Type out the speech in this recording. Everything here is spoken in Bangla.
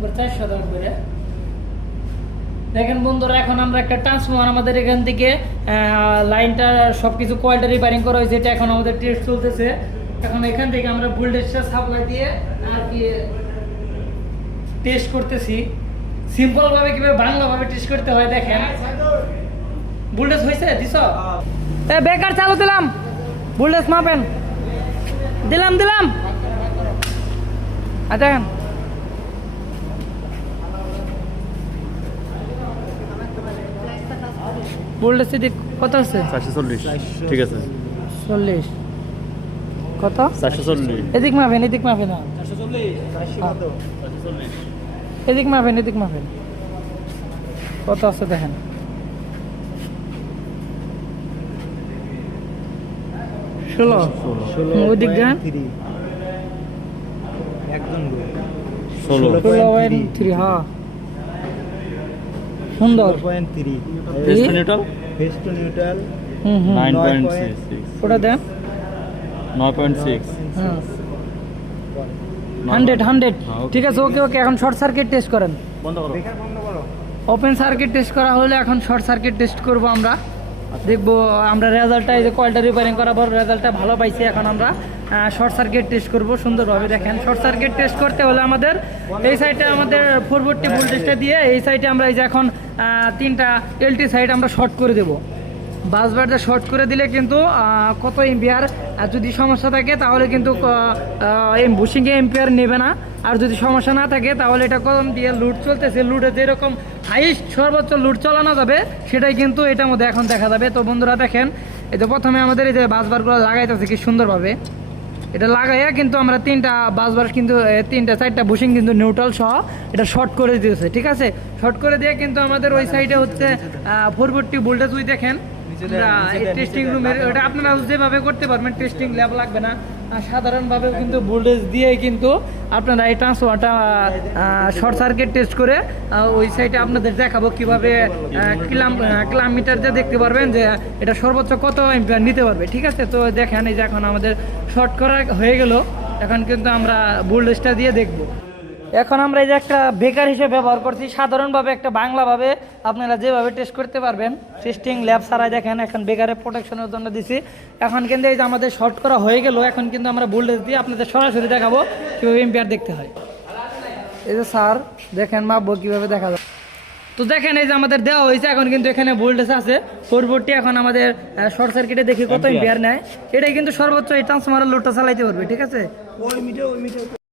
400 টাকা করে। দেখেন বন্ধুরা, এখন আমরা একটা ট্রান্সফরমার আমাদের এখান থেকে লাইনটা সবকিছু কোয়ালিটি রিপেয়ারিং করা হয়েছে, এটা এখন আমাদের টেস্ট চলতেছে। এখন এখান থেকে আমরা ভোল্টেজটা সাপ্লাই দিয়ে আর কি টেস্ট করতেছি। সিম্পল ভাবে কিভাবে বাংলাভাবে টেস্ট করতে হয় দেখেন। ভোল্টেজ হয়েছে দিছ? বেকার চালু দিলাম, ভোল্টেজ মাপেন, দিলাম দেখেন ভোল্টেজ কত আছে? 440। ঠিক আছে 40 কত? 440। এদিক মাপেন না, 440। এদিক মাপেন কত আছে দেখেন। ষোলো ওদিক দেন, 16.3। হ্যাঁ সুন্দর। 9.66। ওটা দেন 9.6। 100। ঠিক আছে, ওকে। এখন শর্ট সার্কিট টেস্ট করেন। বন্ধ করো। ওপেন সার্কিট টেস্ট করা হলে এখন শর্ট সার্কিট টেস্ট করব আমরা। দেখবো আমরা রেজাল্টটা, এই যে কয়েলটা রিপেয়ারিং করার পর রেজাল্টটা ভালো পাইছি। এখন আমরা শর্ট সার্কিট টেস্ট করব সুন্দরভাবে। দেখেন শর্ট সার্কিট টেস্ট করতে হলে আমাদের এই সাইডে আমাদের 440 ভোল্টেজটা দিয়ে এই সাইডে আমরা এই যে এখন 3টা এলটি সাইড আমরা শর্ট করে দেবো। বাসবারটা শর্ট করে দিলে কিন্তু কত এম্পিয়ার যদি সমস্যা থাকে তাহলে কিন্তু বুশিংয়ে এম্পিয়ার নেবে না। আর যদি সমস্যা না থাকে তাহলে এটা কলম দিয়ে লুড চলতেছে, লুডে যেরকম হাইস্ট সর্বোচ্চ লুড চালানো যাবে সেটাই কিন্তু এটার মধ্যে এখন দেখা যাবে। তো বন্ধুরা দেখেন, এই যে প্রথমে আমাদের এই যে বাসবারগুলো লাগাইতেছে কি সুন্দরভাবে। এটা লাগাইয়া কিন্তু আমরা 3টা বাসবার কিন্তু 4টা বুশিং কিন্তু নিউট্রাল সহ এটা শর্ট করে দিয়েছে। ঠিক আছে, শর্ট করে দিয়ে কিন্তু আমাদের ওই সাইডে হচ্ছে 440 ভোল্টেজ। ওই দেখেন টেস্টিং রুমের, ওটা আপনারা যেভাবে করতে পারবেন, টেস্টিং ল্যাব লাগবে না। সাধারণভাবে কিন্তু ভোল্টেজ দিয়ে কিন্তু আপনারা এই ট্রান্সফরমারটা শর্ট সার্কিট টেস্ট করে ওই সাইডে আপনাদের দেখাবো কিভাবে কিলোমিটার দিয়ে দেখতে পারবেন যে এটা সর্বোচ্চ কত এম্পিয়ার নিতে পারবে। ঠিক আছে, তো দেখেন এই যে এখন আমাদের শর্ট করা হয়ে গেল। এখন কিন্তু আমরা ভোল্টেজটা দিয়ে দেখবো। এখন আমরা এই যে একটা বেকার হিসেবে ব্যবহার করছি, সাধারণভাবে একটা বাংলাভাবে আপনারা যেভাবে টেস্ট করতে পারবেন টেস্টিং ল্যাব ছাড়াই। দেখেন এখন বেকারের প্রোটেকশনের জন্য দিছি। এখন কিন্তু এই যে আমাদের শর্ট করা হয়ে গেল। এখন কিন্তু আমরা ভোল্টেজ দিয়ে আপনাদের সরাসরি দেখাবো কীভাবে এম্পিয়ার দেখতে হয়। এই যে স্যার দেখেন মাপবো কীভাবে দেখা যায়। তো দেখেন এই যে আমাদের দেওয়া হয়েছে, এখন কিন্তু এখানে ভোল্টেজ আছে 440। এখন আমাদের শর্ট সার্কিটে দেখি কত এম্পিয়ার নেয়। এটাই কিন্তু সর্বোচ্চ এই ট্রান্সফরমারের লোডটা চালাইতে পারবে। ঠিক আছে।